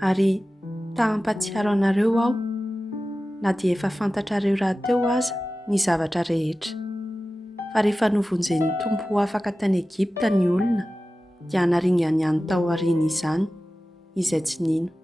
ary tahampatsiaro anareo aho na dia efa fantatrareo rahateo aza ny zavatra rehetra. Fa rehefa novonjen'ny Tompo ho afaka tany Egipta ny olona dia hanaringany ihany tao aoriana izany, izay tsy nino.